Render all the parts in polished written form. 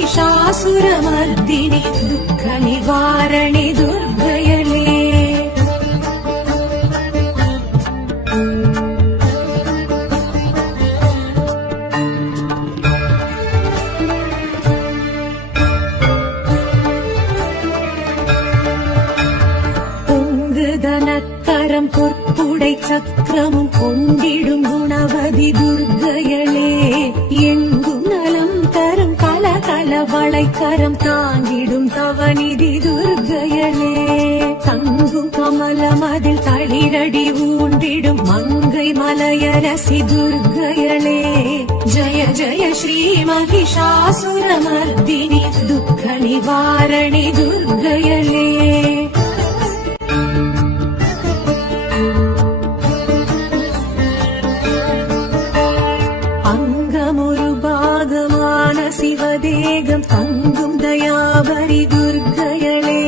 महिषासुरमर्दिनि दुःखनिवारणि दुर्गयले பொங்குதனக்கரம் பொற்புடை சக்கரமும் கொண்டிடும் குணவதி துர்கயளே எங்கும் நலம் தரும் கலகல வளைக்கரம் தாங்கிடும் தவநிதி துர்கயளே தங்கும் கமலமதில் தளிரடி ஊண்டிடும் மங்கை மலையரசி துர்கயளே ஜய ஜய ஸ்ரீ महिषासुरमर्दिनि दुःख निवारणि दुर्गयले அங்கமொரு பாகமான சிவதேகம் தங்கும் தயாபரி துர்கயளே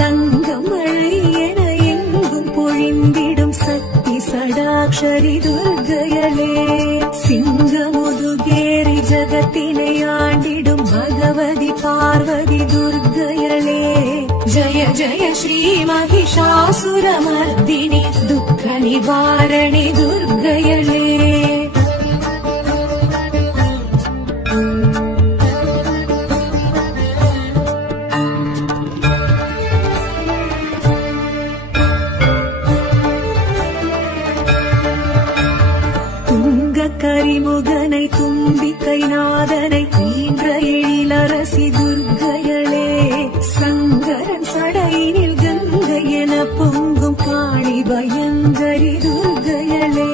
தங்கம் மழை என எங்கும் பொழிந்திடும் சக்தி சடாக்ஷரி துர்கயளே சிங்கமுதுகேரி ஜகத்தினை ஆண்டிடும் பகவதி பார்வதி துர்கயளே ஜய ஜய ஸ்ரீ महिषासुरमर्दिनि दुःख निवारणि दुर्गयले கரிமுகனை தும்பிக்கை நாதனை ஈன்ற எழிலரசி துர்கயளே சங்கரன் சடையினில் கங்கை என பொங்கும் காளி பயங்கரி துர்கயளே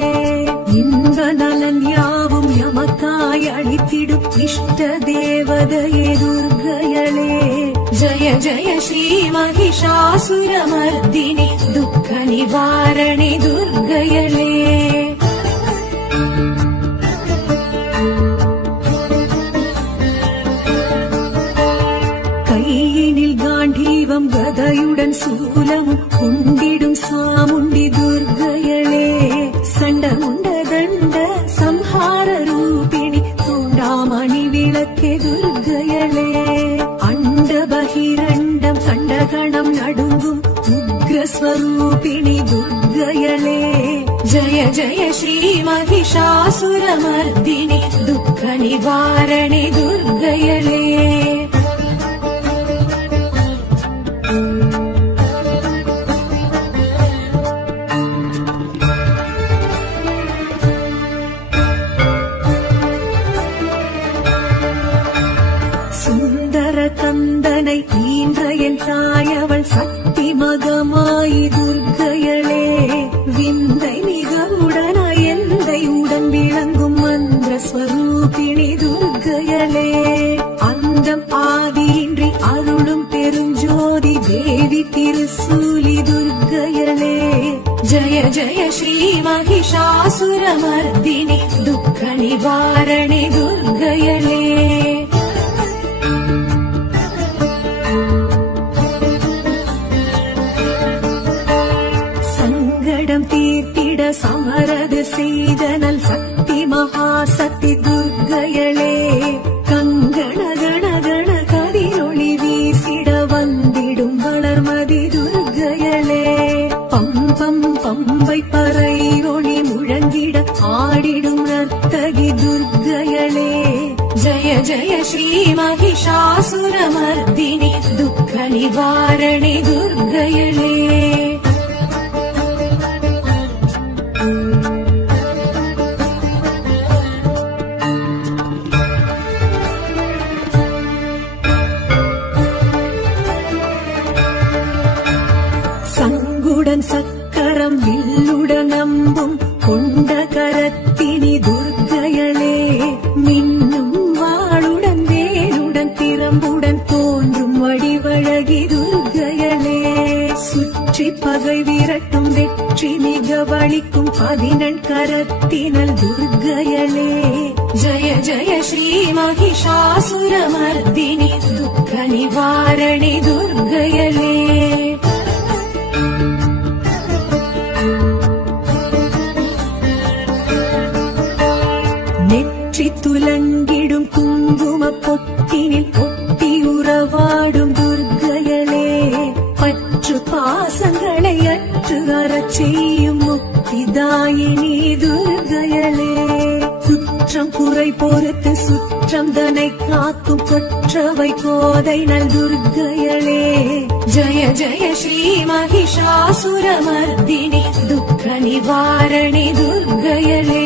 இன்ப நலன் யாவும் எமக்காய் அளித்திடும் இஷ்ட தேவதையே துர்கயளே ஜய ஜய ஸ்ரீ महिषासुरमर्दिनि दुःख निवारणि दुर्गयले கையினில் காண்டீவம் கதையுடன் சூலமும் குண்டிடும் சாமுண்டி துர்கயளே சண்டமுண்ட தண்ட சம்ஹார ரூபிணி தூண்டாமணி விளக்கே துர்கயளே அண்ட பகிரண்டம் கண்டகணம் நடுங்கும் உக்ரஸ்வரூபிணி துர்கயளே ஜய ஜய ஸ்ரீ महिषासुरमर्दिनि दुःख निवारणि दुर्गयले சுந்தர கந்தனை ஈன்ற என் தாயவள் சக்தி மகமாயி துர்கயளே விந்தை மிகவுடன எந்தை உடன் விளங்கும் மந்திர ஸ்வரூபிணி துர்கயளே அந்தம் ஆதியின்றி அருளும் பெருஞ்சோதி தேவி திருசூலி துர்கயளே ஜய ஜய ஸ்ரீ महिषासुरमर्दिनि दुःख निवारणि दुर्गयले சங்கடம் தீர்த்திட சமரது செய்தனல் சக்தி மகாசக்தி துர்கயளே கங்கண கண கண கதிரொளி வீசிட வந்திடும் வளர்மதி துர்கயளே பம்பம் பம்பை பறை ஒளி முழங்கிட ஆடிடும் நர்த்தகி துர்கயளே ஜய ஜய ஸ்ரீ महिषासुरमर्दिनि दुःख निवारणि दुर्गयले சங்குடன் சக்கரம் வில்லுடன் நம்பும் கொண்ட கரத்தினி துர்கயளே மின்னும் வாளுடன் வேலுடன் திறம்புடன் தோன்றும் வடிவழகி துர்கயளே சுற்றி பகை விரட்டும் வெற்றி மிக வலிக்கும் 11 கரத்தினல் துர்கயளே ஜய ஜய ஸ்ரீ महिषासुरमर्दिनि दुःख निवारणि दुर्गयले நெற்றி துலங்கிடும் குங்கும பொட்டினில் உறவாடும் துர்க்கையளே, பற்று பாசங்களை அற்று அறச் செய்யும் முக்திதாயினி துர்க்கையளே, குற்றம் குறை பொறுத்து சுற்றம் தனை காக்கும் கொற்றவை கோதை நல் துர்க்கையளே, ஜய ஜய ஸ்ரீ மகிஷாசுரமர்தினி துக்க நிவாரணி துர்க்கையளே.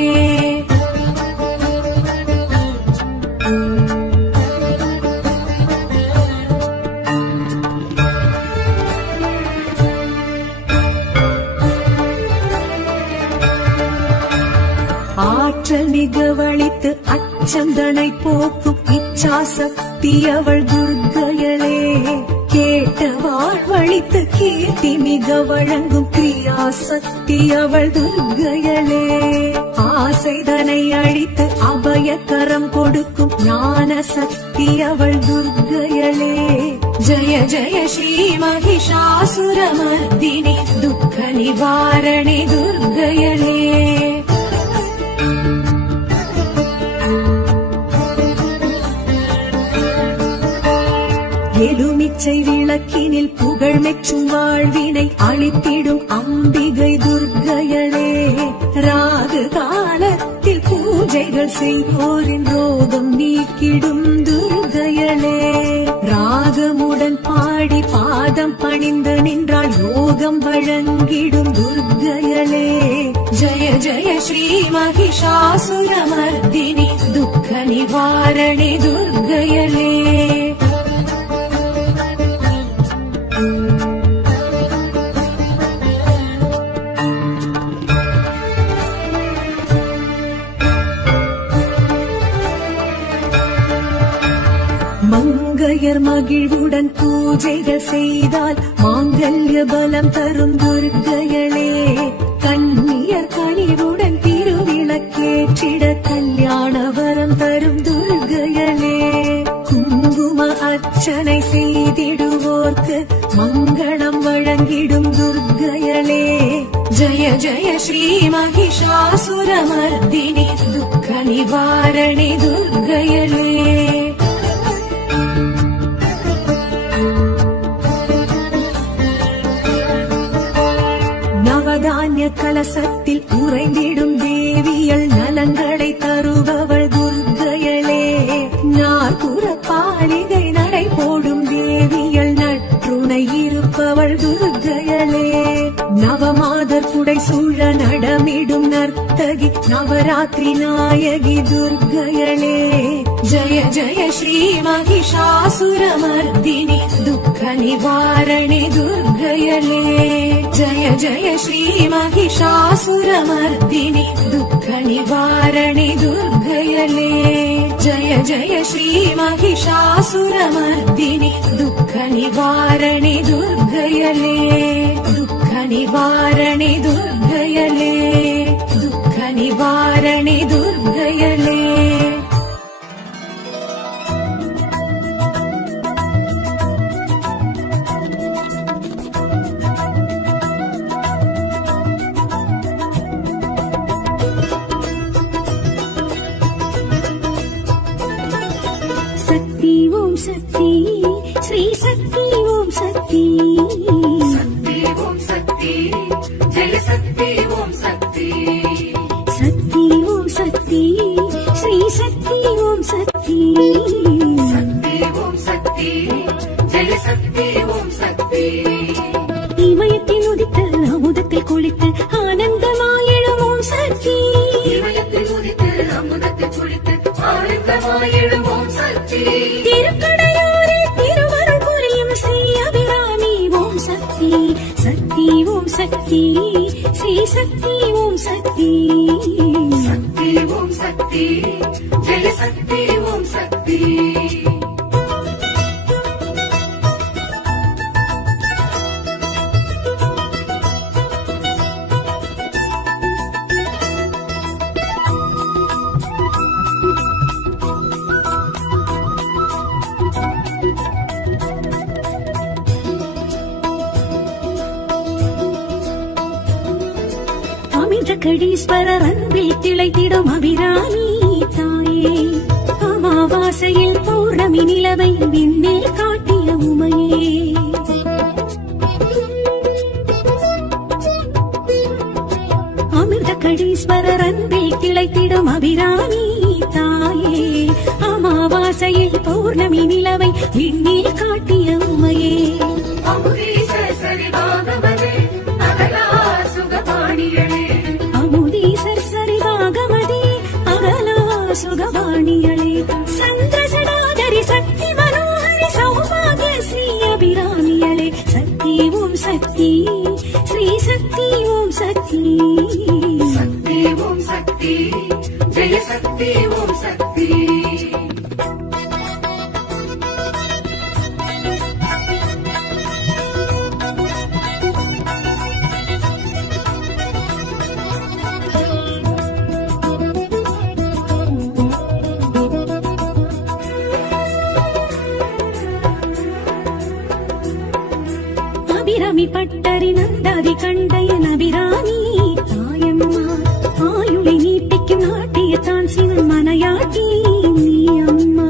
ஆற்றல் மிகவழித்து அச்சந்தனை போக்கும் இச்சாசக்தி அவள் துர்க்கையளே, கேட்ட வாழ்வழித்து கீர்த்தி மிக வழங்கும் கிரியாசக்தி அவள் துர்க்கையளே, ஆசைதனை அழித்து அபயக்கரம் கொடுக்கும் ஞான சக்தி அவள் துர்க்கையளே, ஜய ஜய ஸ்ரீ மகிஷாசுரமர்தினி துக்க நிவாரணி துர்க்கையளே. எலுமிச்சை விளக்கினில் புகழ் மெச்சும் வாழ்வினை அளித்திடும் அம்பிகை துர்க்கையளே, ராகு காலத்தில் பூஜைகள் செய்வோரின் ரோகம் நீக்கிடும் துர்க்கையளே, ராகமுடன் பாடி பாதம் பணிந்து நின்றால் யோகம் வழங்கிடும் துர்க்கையளே, ஜய ஜய ஸ்ரீ மகிஷாசுரமர்தினி துக்க நிவாரணி துர்க்கையளே. மங்கையர் மகிழ்வுடன் பூஜைகள் செய்தால் மாங்கல்ய பலம் தரும் துர்க்கையளே, கன்னியர் கனிவுடன் திருவிளக்கேற்றிட கல்யாண வரம் தரும் துர்க்கையளே, குங்கும அர்ச்சனை செய்திடுவோர்க்கு மங்களம் வழங்கிடும் துர்க்கையளே, ஜய ஜய ஸ்ரீ மகிஷாசுரமர்தினி துக்க நிவாரணி துர்க்கையளே. நவதானிய கலசத்தில் உறைந்திடும் தேவியல் நலங்களை தருபவள் துர்க்கையளே, நாற்புற பாலிகை நடை போடும் தேவியல் நற்றுணை இருப்பவள் துர்க்கையளே, நவமாதர் குடை சூழ நடமிடும் நர்த்தகி நவராத்திரி நாயகி துர்க்கையளே, ஜய ஜய ஸ்ரீ மகிஷாசுரமர்தினி துக்க நிவாரணி துர்க்கையளே, ஜய ஜய ஸ்ரீ மகிஷாசுரமர்தினி துக்க நிவாரணி துர்க்கையளே, ஜய ஜய ஸ்ரீ மகிஷாசுரமர்தினி துக்க நிவாரணி துர்க்கையளே, துக்க நிவாரணி துர்க்கையளே, துக்க நிவாரணி துர்க்கையளே. சக்தி ஓம் சக்தி ஸ்ரீ சக்தி ஓம் சக்தி, சக்தி ஓம் சக்தி ஜெய சக்தி ஓம் சக்தி, சக்தி ஓம் சக்தி ஸ்ரீ சக்தி ஓம் சக்தி, சக்தி ஓம் சக்தி ஜெய சக்தி ஓம் சக்தி, இமயத்தில் உதித்த அமுதத்தில் குளித்து ஆனந்தமாயிடும் ஓம் சக்தி, இமயத்தில் உதித்து அமுதத்தில் குளித்து ஆனந்தமாயிடும் ஓம் சக்தி, திருக்கடையூரில் திருவருள் புரியும் ஸ்ரீ அபிராமி ஓம் சக்தி, சக்தி ஓம் சக்தி ஸ்ரீ சக்தி ஓம் சக்தி, சக்தி ஓம் சக்தி ஜெய சக்தி ஓம் சக்தி. கடீஸ்வரர் அன்பில் திளைத்திடும் அபிராமி தாயே, அமாவாசையில் பௌர்ணமி நிலவை விண்ணில் காட்டி அபிராமி பட்டரி நந்தாதி கண்டையன் அபிராமி தாயம்மா ஆயுளை நீட்டிக்கும் நாட்டியத்தான் சிவன் மனையாட்டி நீ அம்மா.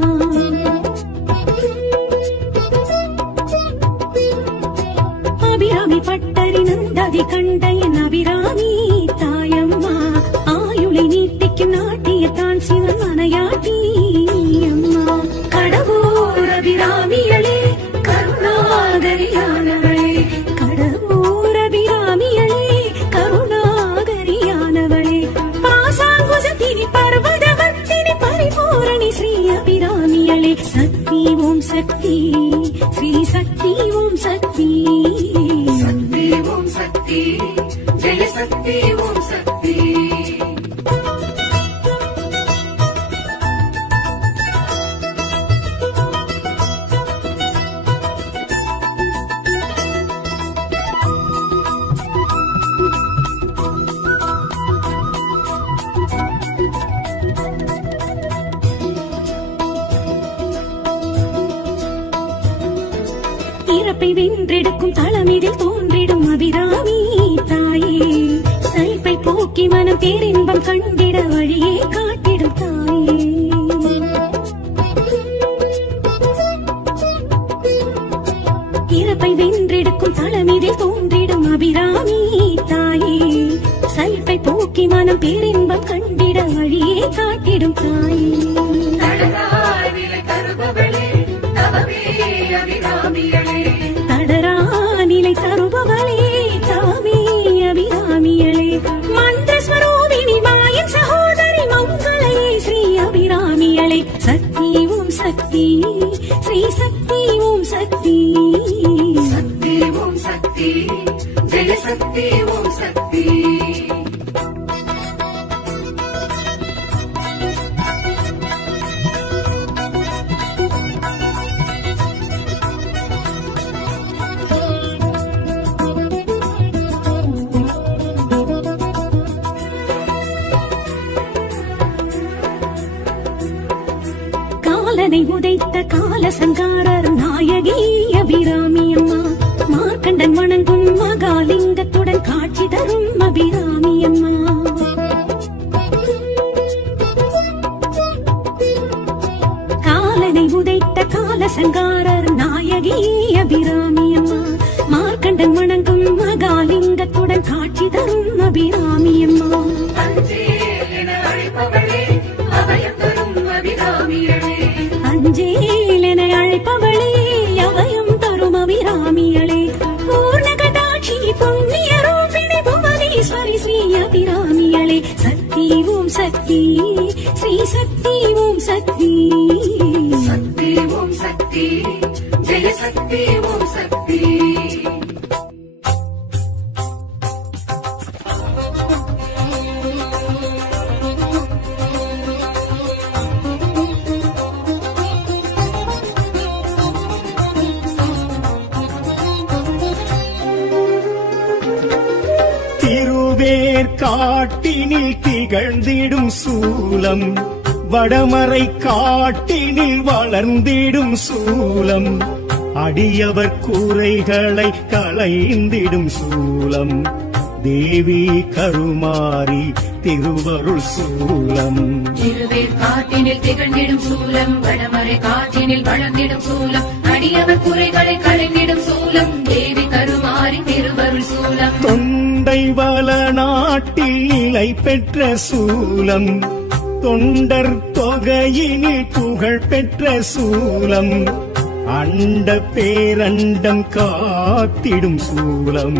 அபிராமி பட்டரி நந்தாதி கண்டையன் அபிராமி தாயம்மா ஆயுளை நீட்டிக்கும் நாட்டியத்தான் சிவன் மனையாட்டி நீ அம்மா. கடவுர் அபிராமியளே கருணாகரியானவளே கடவுர் அபிராமியளே கருணாகரியானவளே பாசாங்குசத்தினி பர்வதவர்த்தினி பரிபூரணி ஸ்ரீ அபிராமியளே சக்தி ஓம் சக்தி ஸ்ரீ சக்தி ஓம் சக்தி. சக்தி ஓம் சக்தி ஜெய சக்தி ஓம் சக்தி. இறப்பை வென்றெடுக்கும் தளமிதில் தோன்றிடும் அபிராமி தாயே சைப்பை போக்கி மனம் பேரின்பம் கண்டிட வழியே காட்டிடும் தாயே. இறப்பை வென்றெடுக்கும் தளமிதில் தோன்றிடும் அபிராமி தாயே சைப்பை போக்கி மனம் பேரின்பம் கண்டிட வழியே காட்டிடும் தாயே. தடராய் நிலை தருபவளே தவமே அபிராமியளே தடரா நிலை தருபவளே தாமே அபிராமியளே மந்திரஸ்வரூபிணி மாயின் சகோதரி மங்களே ஸ்ரீ அபிராமியளே சக்தி ஓம் சக்தி ஸ்ரீ சக்தி ஓம் சக்தி. சக்தி ஓம் சக்தி ஜெய சக்தி ஓம் சக்தி. காலனை உதைத்த கால சங்காரர் நாயகி அபிராமி அம்மா மார்க்கண்டன் வணங்கும் மகாலிங்கத்துடன் காட்சி தரும் அபிராமி அம்மா. காலனை உதைத்த கால சங்காரர் நாயகி அபிராமி அம்மா மார்க்கண்டன் வணங்கும் மகாலிங்கத்துடன் காட்சி தரும் அபிராமி அம்மா. அஞ்சேல் என அழைப்பவளே அபயம் தரும் அபிராமியளே அஞ்சேல் என அழைப்பவளே அபயம் தரும் அபிராமியளே பூர்ணகடாட்சி புண்ணிய ரூபிணி புவனேஸ்வரி ஸ்ரீ அபிராமியளே சக்தி ஓம் சக்தி ஸ்ரீ சக்தி ஓம் சக்தி. சக்தி ஓம் சக்தி ஜெய சக்தி ஓம் சக்தி. காட்டினில் திகழ்ந்திடும் சூலம் வடமறை காட்டினில் வளர்ந்திடும் சூலம் அடியவர் கூரைகளை களைந்திடும் சூலம் தேவி கருமாரி திருவருள் சூலம். திருவேர் காட்டினில் திகழ்ந்திடும் சூலம் வடமறை காற்றினில் வளர்ந்திடும் சூலம் அடியவர் குறைகளை களைந்திடும் சூலம் தேவி கருமாரி திருவருள் சூலம். தொண்டை வள நாட்டில் நிலை பெற்ற சூலம் தொண்டர் தொகையினில் புகழ் பெற்ற சூலம் அண்ட பேரண்டம் காத்திடும் சூலம்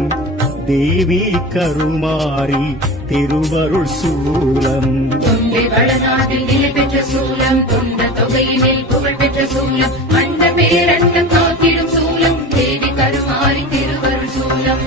தேவி கருமாரி திருவருள் சூலம். தொண்டை வளநாட்டில் நிலை பெற்ற சூலம் தொண்ட தொகையினில் புகழ் பெற்ற சூலம் அண்ட பேரண்டம் காத்திடும் சூலம் தேவி கருமாரி திருவருள் சூலம்.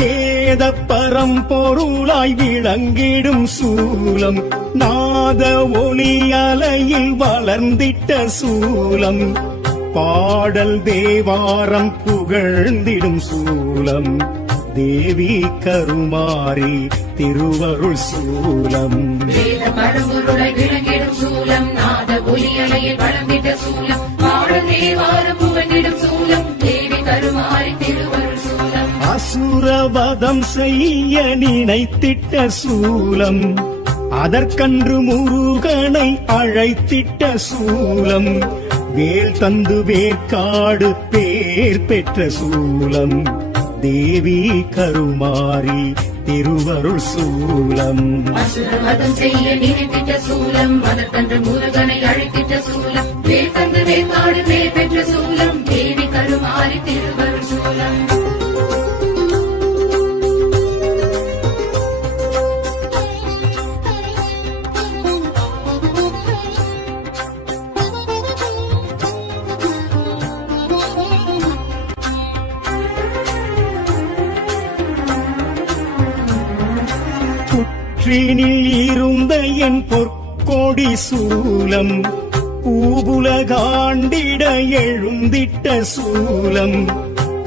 வேத பரம்பொருளாய் விளங்கிடும் சூலம் நாத ஒளி அலையில் வளர்ந்திட்ட சூலம் பாடல் தேவாரம் புகழ்ந்திடும் சூலம் தேவி கருமாரி திருவருள் சூலம் வேத பரம்பொருளை விளங்கிடும் சூலம் நாத ஒலியலையில் வளர்ந்திட்ட சூலம் பாடல் தேவாரம் புகழ்ந்திடும் சூலம் தேவி கருமாரி திருவருள் சூலம் அசுரவதம் செய்ய நினைத்திட்ட சூலம் அதற்கன்று முருகனை அழைத்திட்ட சூலம் வேல் தந்து வேற்காடு பேர் பெற்ற சூலம் தேவி கருமாரி திருவருள் சூலம் அசுரவதம் செய்ய நினைத்திட்ட சூலம் அதற்கன்று முருகனை அழைத்திட்ட சூலம் வேல் தந்து வேற்காடு பேர் பெற்ற சூலம் தேவி கருமாரி திருவருள் சூலம் புற்றினில் இருந்த என் பொற்கொடி சூலம் பூவுலகாண்டிட எழுந்திட்ட சூலம்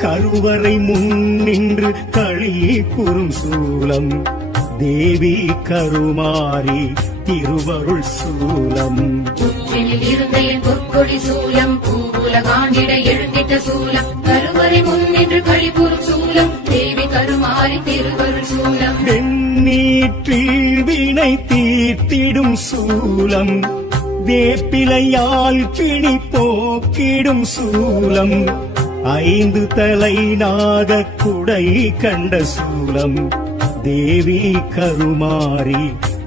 கருவறை முன்னின்று களி கூறும் சூலம் தேவி கருமாரி திருவருள் சூலம் புற்றினில் இருந்த என் பொற்கொடி சூலம் பூவுலகாண்டிட எழுந்திட்ட சூலம் கருவறை முன்னின்று கழிபுறும் சூலம் தேவி கருமாரி திருவருள் சூலம் வெண்ணீற்றில் வினை தீர்த்திடும் சூலம் வேப்பிலையால் பிணி போக்கிடும் சூலம் 5 தலை நாக குடை கண்ட சூலம் தேவி கருமாரி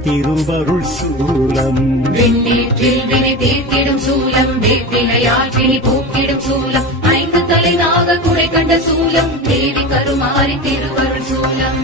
திருவருள் சூலம் வெண்ணீற்றில் வினை தீர்த்திடும் சூலம் வேப்பிலையாற்றினி போக்கிடும் சூலம் 5 தலை நாக குடை கண்ட சூலம் தேவி கருமாரி திருவருள் சூலம்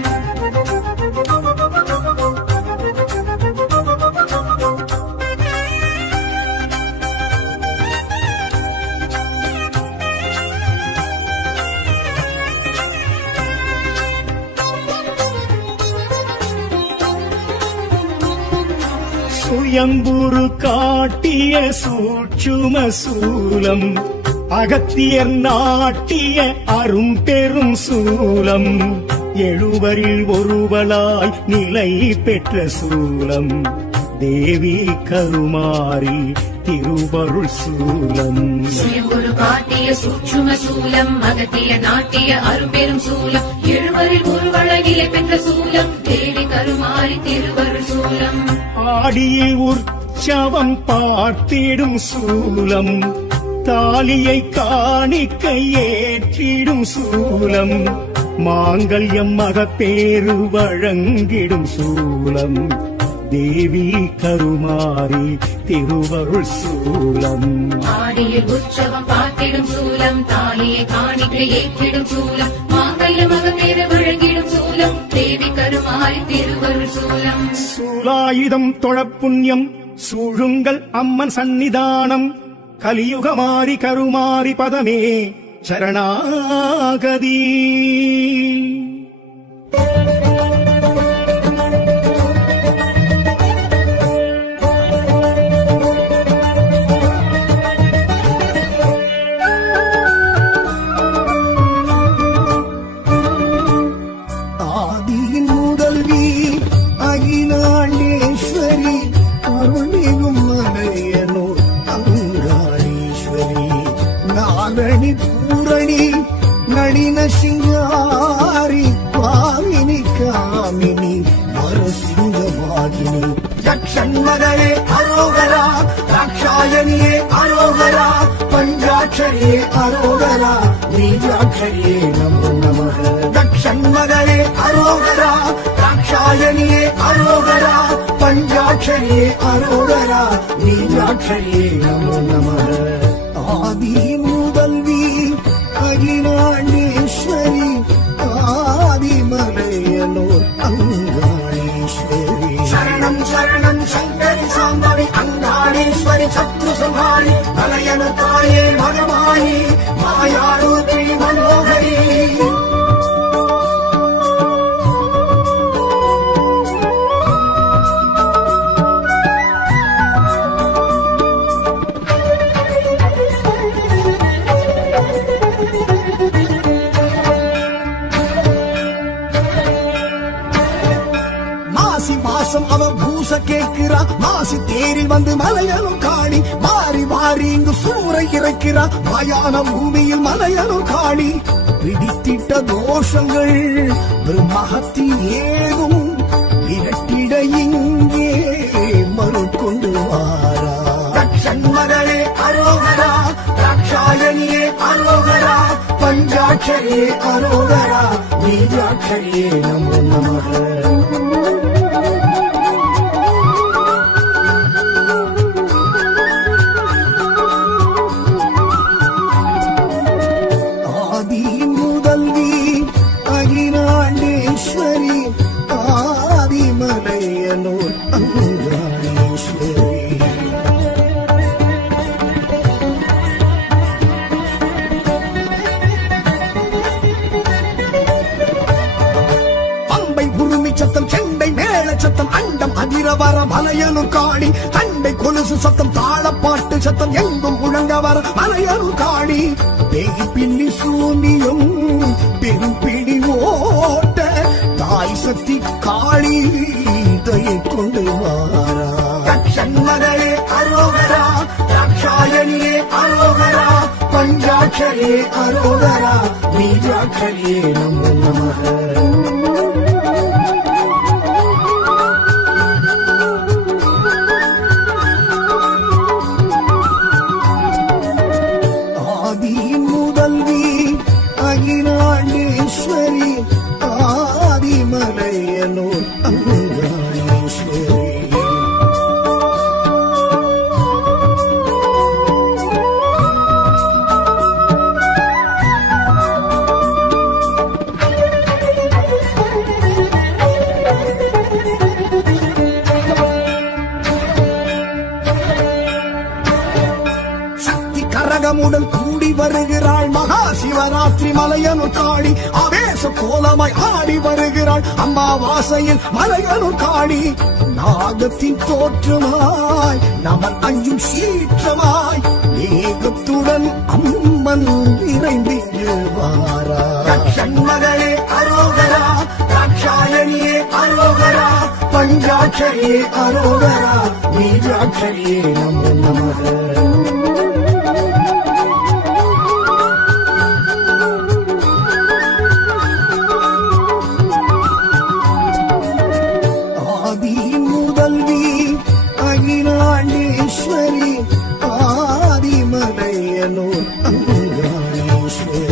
சுயம்புரு காட்டிய சூட்சும சூலம் அகத்தியர் நாட்டிய அரும் பெரும் சூலம் 7 ஒருவளாய் நிலை பெற்ற சூலம் தேவி கருமாரி திருவருள் சூலம் சுயம்புரு காட்டிய சூட்சும சூலம் அகத்திய நாட்டிய அரும்பெரும் சூலம் 7 ஒருவழகிலே பெற்ற சூலம் தேவி கருமாரி திருவருள் சூலம் ஆடியில் உற்சவம் பார்த்திடும் சூலம் தாலியை காணிக்கை ஏற்றிடும் சூலம் மாங்கல்யம் மகப்பேறு வழங்கிடும் சூலம் தேவி கருமாரி திருவருள் சூலம் ஆடியில் உற்சவம் பார்த்திடும் சூலம் தாலியை காணிக்கை ஏற்றிடும் சூலம் மாங்கல்ய மகப்பேறு வழங்கிடும் சூலம் தேவி கருமாரி திருவருள் சூலம் சூலாயுதம் தொழப்புண்ணியம் சூழுங்கள் அம்மன் சந்நிதானம் கலியுகமாரி கருமாரி பதமே சரணாகதி ஆதியின் முதல்வி அகிலாண்டேஸ்வரி அருள்மிகும் மலையனூர் அங்காளீஸ்வரி நாரணி பூரணி நளின சிங்காரி பாமினி காமினி வரசிங்கவாகினி ஜக்ஷண்மகளே அரோகரா ராட்சாயணியே அரோகரா பஞ்சாட்சரியே அரோகரா நீஜாட்சரியே நமோ நமः தக்ஷண்மகளே அரோகரா ராட்சாயணியே அரோகரா பஞ்சாட்சரியே அரோகரா நீஜாட்சரியே நமோ நமः ஆதி முதல்வி அகிலாண்டேஸ்வரி ஆதிமலையனூர் அங்காளீஸ்வரி சரணம் சரணம் சங்கரி சாம்பவி அங்காளீஸ்வரி சத்ரு சம்ஹாரி மலையன தாயே மகமாயி மாயாரூபி மனோகரி வந்து மலையனும் காணி மாறி மாறி இங்கு சூறை இறைக்கிறார் மாயான பூமியில் மலையனும் காணி பிடித்திட்ட தோஷங்கள் பிரம்மஹத்தி ஏகும் விரட்டிட இங்கே மறுக்கொண்டு வாரா மகளே அரோகரா ராட்சாயணியே அரோகரா பஞ்சாட்சரியே அரோகரா பீஜாட்சரியே நமோ நமः ஆதி முதல்வி அகிலாண்டேஸ்வரி ஆதிமலையனூர் அங்காளேஸ்வரி சத்தம் செண்டை மேல சத்தம் அண்டம் அதிரவர மலையனு காணி தண்டை கொலுசு சத்தம் தாளப்பாட்டு சத்தம் எங்கும் முழங்க வர மலையனு காணி பேய் பில்லி சூனியும் பெரும் பிடி ஓட்ட தாய் சக்தி காளி தயை கொண்டு வாரா மகளே அரோகரா ராட்சாயணியே அரோகரா பஞ்சாட்சரியே அரோகரா பீஜாட்சரியே நமோ நமः அகிலாண்டேஸ்வரி ஆதிமலையனூர் அங்காளேஸ்வரி கரகமுடன் கூடி வருகிறாள் மகா சிவராத்திரி மலையனு காளி ஆவேச கோலமாய் ஆடி வருகிறாள் அம்மாவாசையில் மலையனு காளி நாகத்தின் தோற்றமாய் நமன் அஞ்சும் சீற்றமாய் ஏகத்துடன் அம்மன் விரைந்து வாரா மகளே அரோகரா ராட்சாயணியே அரோகரா பஞ்சாட்சரியே அரோகரா பீஜாட்சரியே நமோ நமः அகிலாண்டேஸ்வரி ஆதிமலையனூர் அங்காளேஸ்வரி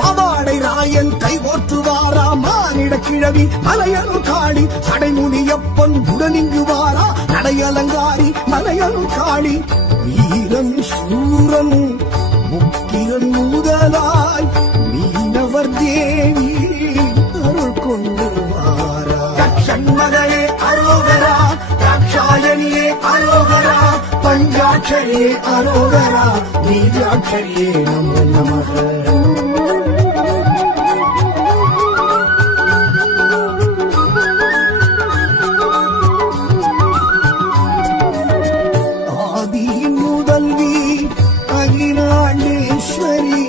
பவாடை ராயன் கைகோர்த்துவாரா மானிட கிழவி மலையனு காளி சடைமுனியப்பன் உடனிங்கு வாரா நடையலங்காரி மலையனு காளி வீரன் சூரன் முக்கிரன் முதலாய் மீனவர் தேவி அருள் கொண்டு வாரா மகளே அரோகரா ராட்சாயணியே அரோகரா பஞ்சாட்சரியே அரோகரா பீஜாட்சரியே நமோ நமः அகிலாண்டேஸ்வரி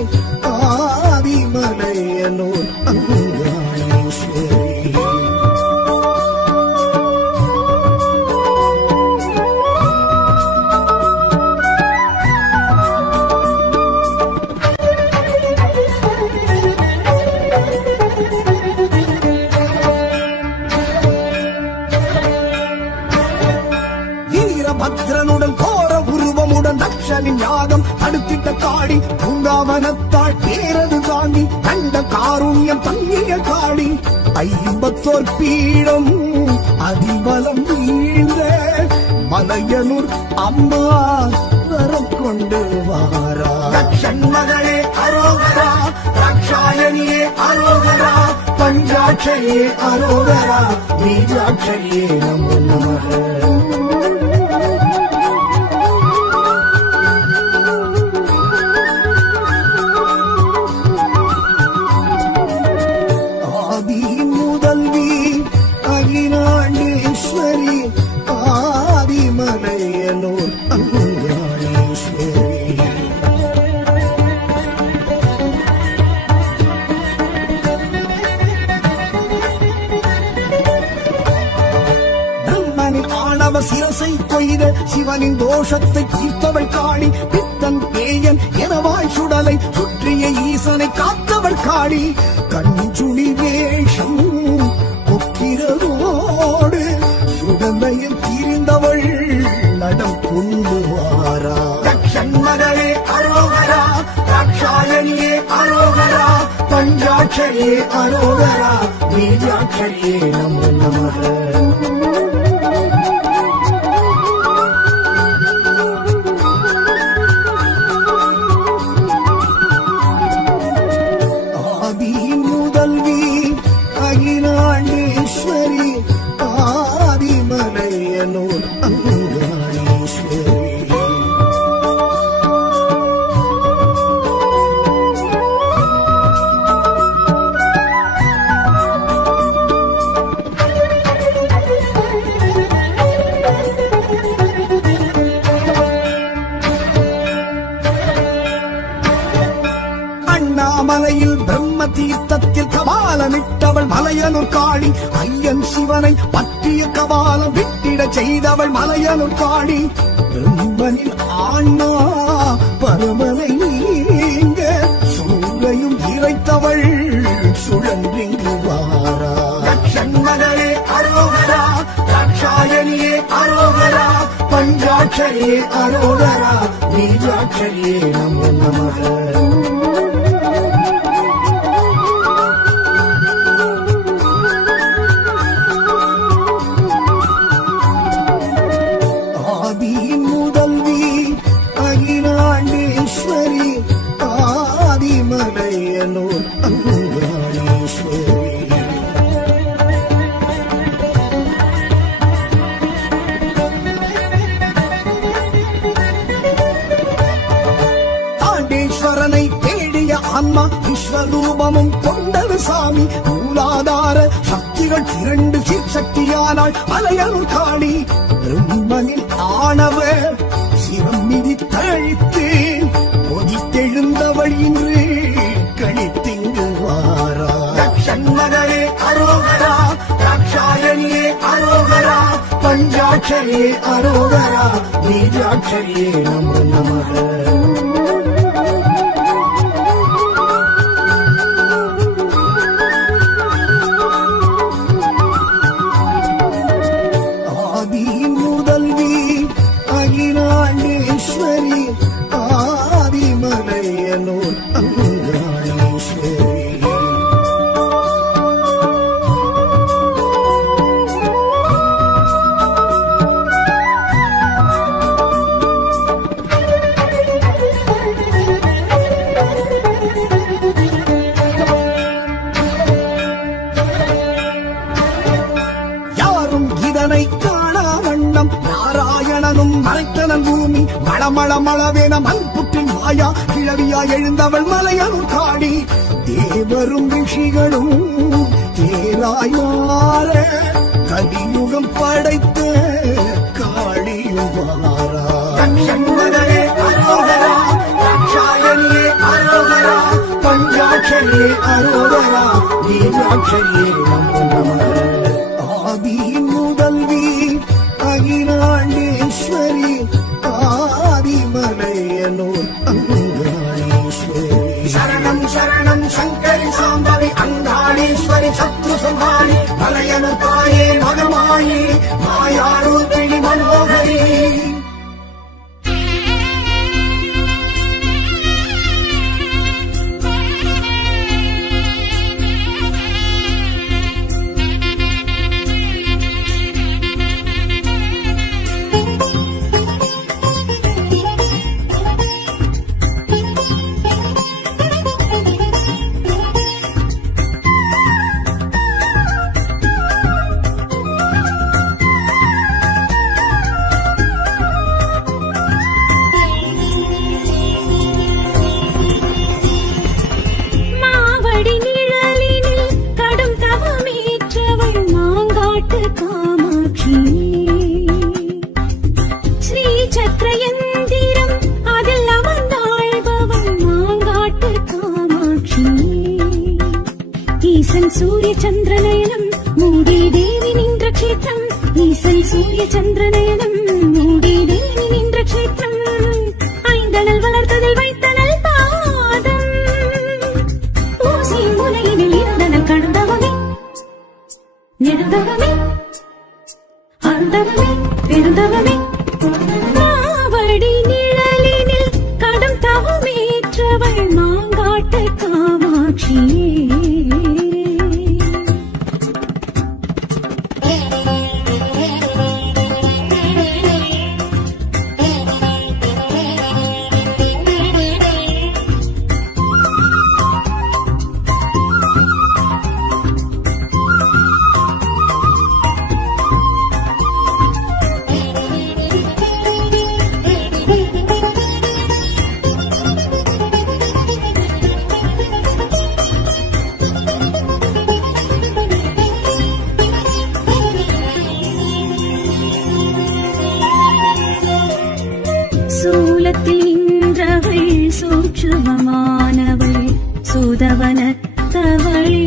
ஆதிமலையனூர் அங்காளேஸ்வரி வீரபத்ரனுடன் கோர உருவமுடன் தக்ஷனின் யாகம் தடுத்திட்ட காளி பூங்காவனத்தாள் பேரது தாண்டி கண்ட காருண்யம் தங்கிய காளி 54 பீடம் அதிபலம் வீழ்ந்த மலையனூர் அம்மா வரம் கொண்டு வாரா மகளே அரோகரா ராட்சாயணியே அரோகரா பஞ்சாட்சரியே அரோகரா பீஜாட்சரியே நமோ நமः அகிலாண்டேஸ்வரி ஆதிமலையனூர் அங்காளேஸ்வரி சிரசை கொய்த சிவனின் தோஷத்தை தீர்த்தவள் காளி. பித்தன் பேயன் எனவாய் சுடலை சுற்றிய ஈசனை காத்தவள் காளி. கஞ்சுளி வேஷம் கொக்கிறதோடு சுடலையில் திரிந்தவள் நடம் கொண்டு வாரா. மகளே அரோகரா, தாட்சாயணியே அரோகரா, பஞ்சாட்சரியே அரோகரா, பீஜாட்சரியே நமோ நமः. ஆதியின் முதல்வி அகிலாண்டேஸ்வரி, ஆதிமலையனூர் அங்காளீஸ்வரி. அண்ணாமலையில் பிரம்ம தீர்த்தத்தில் கபாலமிட்டவள் மலையனூர் காளி. ஐயன் சிவனை பற்றிய கபாலம் விட்டிட செய்தவள் மலையனூர் காளி. பிரம்மனின் ஆன்மா பரமலை நீங்க சூழையும் இறைத்தவள் சுழன்றிங்கு வாரா. மகளே அரோகரா, தாட்சாயணியே அரோகரா, பஞ்சாட்சரியே அரோகரா, பீஜாட்சரியே நமோ நமः. ஆதியின் முதல்வி அகிலாண்டேஸ்வரி, ஆதிமலையனூர் அங்காளீஸ்வரி. தாண்டேஸ்வரனை தேடிய ஆன்மா விஸ்வரூபமும் கொண்டது சாமி. மூலாதார சக்திகள் 2 சக்தியானாள் மலையனூர் காளி. பிரம்மனின் ஆணவ சிவம் மிதி தழித்து கொதித்தெழுந்தவள் இன்று கழித்திங்கு வாரா. மகளே அரோகரா, தாட்சாயணியே அரோகரா, பஞ்சாட்சரியே அரோகரா, பீஜாட்சரியே நமோ நமः. ஆதியின் முதல்வி அகிலாண்டேஸ்வரி, ஆதிமலையனூர் அங்காளீஸ்வரி. யாரும் இதனை காணா வண்ணம் நாராயணனும் மலைத்தனன் பூமி. மளமளமளவென மண் புற்றின் மாயா கிழவியா எழுந்தவள் மலையனூர் காளி. தேவரும் ரிஷிகளும் தேராய் மாற கலியுகம் படைத்த காளியும் வாரா. மகளே அரோகரா, தாட்சாயணியே அரோகரா, பஞ்சாட்சரியே அரோகரா, பீஜாட்சரியே நமோ நமः. ஆதியின் முதல்வி அகிலாண்டேஸ்வரி, ஆதிமலையனூர் அங்காளீஸ்வரி. சரணம் சரணம் சங்கரி சாம்பவி அங்காளீஸ்வரி, சத்ரு சம்ஹாரி மலையனூர் தாயே மகமாயி, மாயாரூபிணி மனோகரி. சூரிய சந்திரநயனம் மூடி தேவி நின்ற க்ஷேத்திரம் ஈசன் சூரிய சந்திரநயனம் மூடி தேவி நின்ற க்ஷேத்திரம் ஐந்தனல் வளர்த்ததில் வைத்தனல் பாதம் ஊசி முனையினில் இருந்தனல் கடந்தவமே நெடுந்தவமே அந்தவமே பெருந்தவமே மாவடி நிழலினில் கடும் தவமேற்றவள் மாங்காட்டு காமாட்சியே சூலத்தில் நின்றவள் சூட்சுமமானவள் சூதவனத்தவளே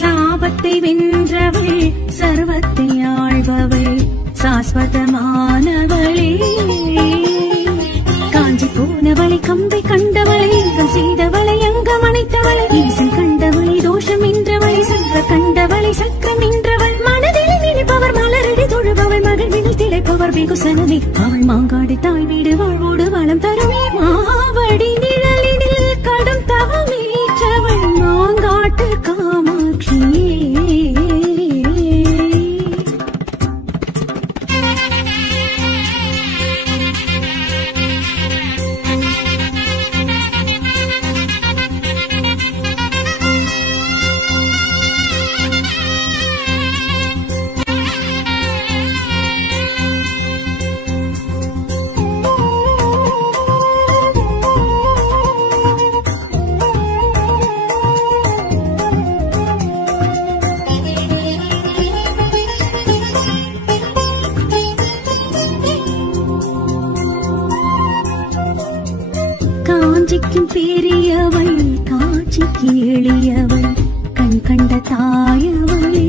சாபத்தை வென்றவள் சர்வத்தை ஆள்பவள் சாஸ்வதமானவளே காஞ்சி போனவளை கம்பை கண்டவளை எங்கம் செய்தவளை அங்கம் அணைத்தவளை ஈசன் கண்டவளை தோஷம் என்றவளை சர்வ கண்டவளை சக்கரம் என்றவள் மனதில் நினைப்பவர் மலரடி தொழுபவள் மகிழ்வினில் திளைப்பவர் வெகுசனமே அவள் மாங்காடி தாய் வீடு வாழ்வோடு வளம் தருமே மாவடி நிழலினில் கடும் தவமேற்றவள் மாங்காட்டு காமாட்சியே காஞ்சிக்கும் பெரியவள் காட்சிக்கு எளியவள் கண் கண்ட தாயவளே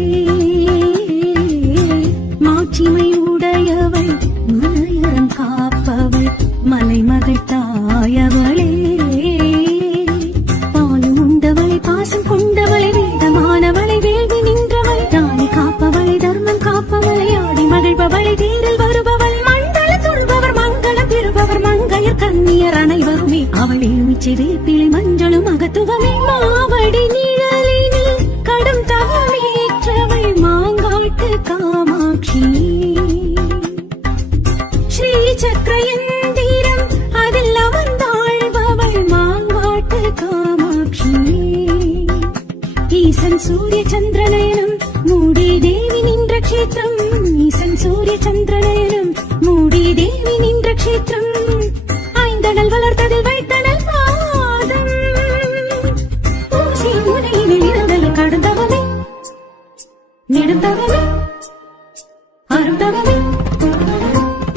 மாட்சிமை உடையவள் மலையறம் காப்பவள் மலைமகள் தாயவளே பாலும் உண்டவளை பாசம் கொண்டவளை வேதமானவளை வேள்வி நின்றவளை தானி காப்பவளை தர்மம் காப்பவளை ஆடி மகிழ்பவளை தேரில் வருபவள் மண்டல தொழுபவர் மங்களம் பெறுபவர் மங்கையர் கண்ணியர் அனைவருமே அவள் எலுமிச்சை வேப்பிலை மஞ்சளும் அகத்துவமே மாவடி நிழலினில் கடும் தவமேற்றவள் மாங்காட்டு காமாட்சி ஸ்ரீ சக்கர எந்திரம் அதில் அமர்ந்தாழ்பவள் மாங்காட்டு காமாட்சி ஈசன் சூரிய சந்திரநயனம் மூடி தேவி நின்ற க்ஷேத்திரம் ஈசன் சூரிய சந்திரநயனம் மூடி தேவி நின்ற க்ஷேத்திரம் ஐந்தனல் வளர்த்ததில் வைத்தனல் பாதம் ஊசி முனையினில் இருந்தல் கடந்தவமே நெடுந்தவமே அருந்தவமே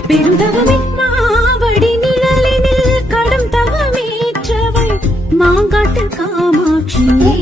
பெருந்தவமே மாவடி நிழலினில் கடும் தவமேற்றவள் மாங்காட்டு காமாட்சியே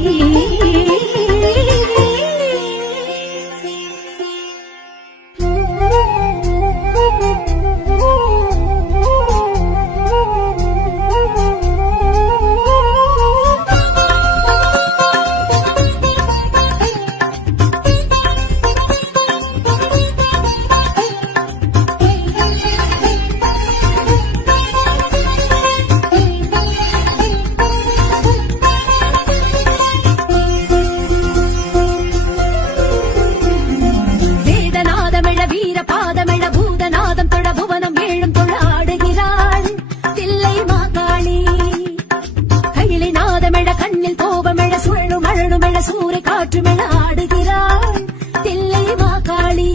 சூறை காற்றுமென ஆடுகிறாள் தில்லை மாகாளி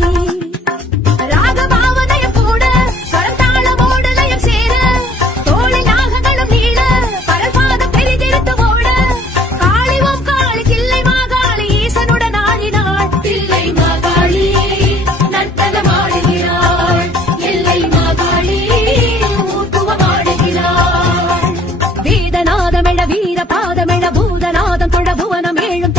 ராகபாவனையும் கூட சரந்தாளமோடு லயம் சேர தோழி நாகங்களும் நீள பரல்பாதம் பெரிதிருத்து ஓட காளிவும் காளி தில்லை மாகாளி ஈசனுடன் ஆடினாள் தில்லை மாகாளி நர்த்தனமாடுகிறாள் எல்லை மாகாளி ஊர்த்துவமாடுகிறாள் வேதநாதமெழ வீர பாதமெழ பூதநாதம் தொழ புவனம் ஏழும்